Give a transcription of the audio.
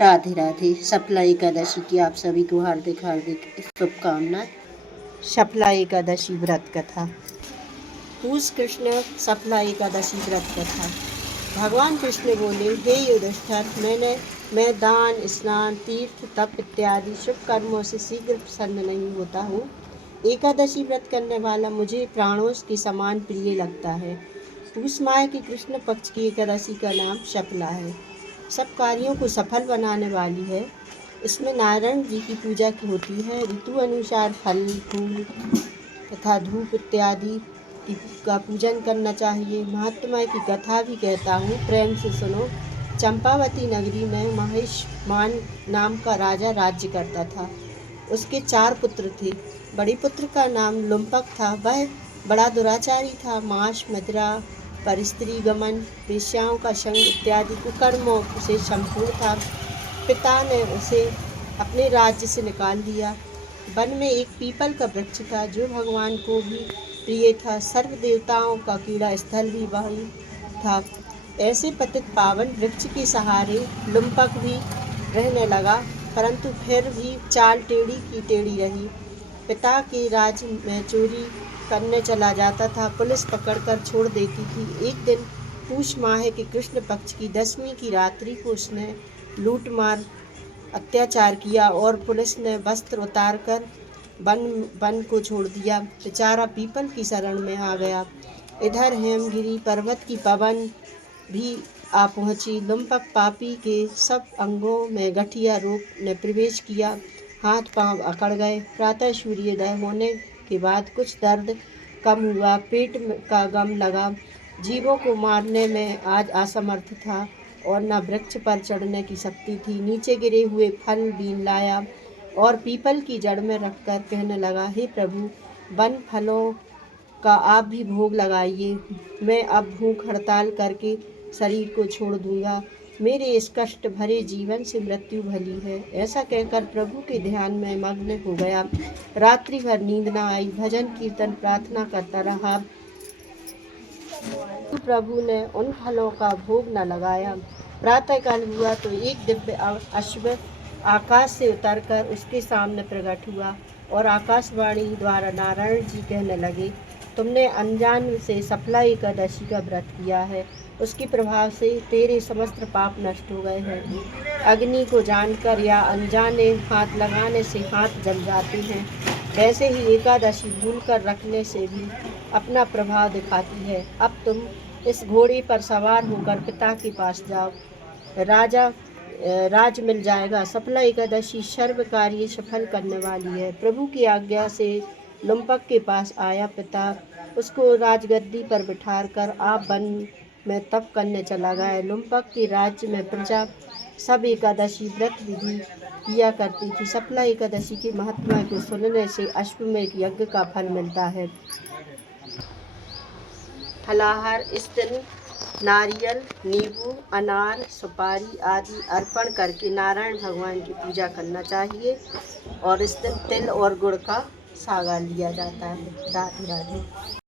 राधे राधे। शपला एकादशी की आप सभी को हार्दिक हार्दिक शुभकामनाएं। शपला एकादशी व्रत कथा। पूस कृष्ण शपला एकादशी व्रत कथा। भगवान कृष्ण बोले, हे युधिष्ठिर, मैं दान, स्नान, तीर्थ, तप इत्यादि शुभ कर्मों से शीघ्र प्रसन्न नहीं होता हूँ। एकादशी व्रत करने वाला मुझे प्राणों के समान प्रिय लगता है। पूस माह की कृष्ण पक्ष की एकादशी का नाम शपला है। सब कार्यों को सफल बनाने वाली है। इसमें नारायण जी की पूजा की होती है। ऋतु अनुसार फल, फूल तथा धूप इत्यादि का पूजन करना चाहिए। महात्मा की कथा भी कहता हूँ, प्रेम से सुनो। चंपावती नगरी में महेशमान नाम का राजा राज्य करता था। उसके 4 पुत्र थे। बड़े पुत्र का नाम लुम्पक था। वह बड़ा दुराचारी था। मांस, मदिरा, परस्त्री गमन, वेश्याओं का संग इत्यादि कुकर्मों से संपूर्ण था। पिता ने उसे अपने राज्य से निकाल दिया। वन में एक पीपल का वृक्ष था जो भगवान को भी प्रिय था। सर्व देवताओं का क्रीड़ा स्थल भी वही था। ऐसे पतित पावन वृक्ष के सहारे लुम्पक भी रहने लगा, परंतु फिर भी चाल टेढ़ी की टेढ़ी रही। पिता के राज्य में चोरी करने चला जाता था। पुलिस पकड़कर छोड़ देती थी। एक दिन पूष माह के कृष्ण पक्ष की 10वीं की रात्रि को उसने लूट मार अत्याचार किया और पुलिस ने वस्त्र उतार कर वन को छोड़ दिया। बेचारा पीपल की शरण में आ गया। इधर हेमगिरी पर्वत की पवन भी आ पहुंची। लुम्पक पापी के सब अंगों में गठिया रोग ने प्रवेश किया। हाथ पांव अकड़ गए। प्रातः सूर्योदय होने के बाद कुछ दर्द कम हुआ। पेट का गम लगा। जीवों को मारने में आज असमर्थ था और न वृक्ष पर चढ़ने की शक्ति थी। नीचे गिरे हुए फल बीन लाया और पीपल की जड़ में रखकर कहने लगा, हे प्रभु, वन फलों का आप भी भोग लगाइए। मैं अब भूख हड़ताल करके शरीर को छोड़ दूंगा। मेरे इस कष्ट भरे जीवन से मृत्यु भली है। ऐसा कहकर प्रभु के ध्यान में मग्न हो गया। रात्रि भर नींद न आई। भजन कीर्तन प्रार्थना करता रहा। प्रभु ने उन फलों का भोग न लगाया। प्रातःकाल हुआ तो एक दिव्य अश्व आकाश से उतरकर उसके सामने प्रकट हुआ और आकाशवाणी द्वारा नारायण जी कहने लगे, तुमने अनजान से शपला एकादशी का व्रत किया है। उसके प्रभाव से तेरे समस्त पाप नष्ट हो गए हैं। अग्नि को जानकर या अनजाने हाथ लगाने से हाथ जल जाते हैं। वैसे ही एकादशी भूल कर रखने से भी अपना प्रभाव दिखाती है। अब तुम इस घोड़े पर सवार होकर पिता के पास जाओ। राज मिल जाएगा। शपला एकादशी सर्व कार्य सफल करने वाली है। प्रभु की आज्ञा से लुम्पक के पास आया। पिता उसको राजगद्दी पर बिठाकर आप वन में तप करने चला गया। लुम्पक के राज्य में प्रजा सब एकादशी व्रत विधि किया करती थी। शपला एकादशी के महत्व को सुनने से अश्वमेध यज्ञ का फल मिलता है। फलाहार: इस दिन नारियल, नींबू, अनार, सुपारी आदि अर्पण करके नारायण भगवान की पूजा करना चाहिए और इस दिन तिल और गुड़ का सागा लिया जाता है। राधे राधे।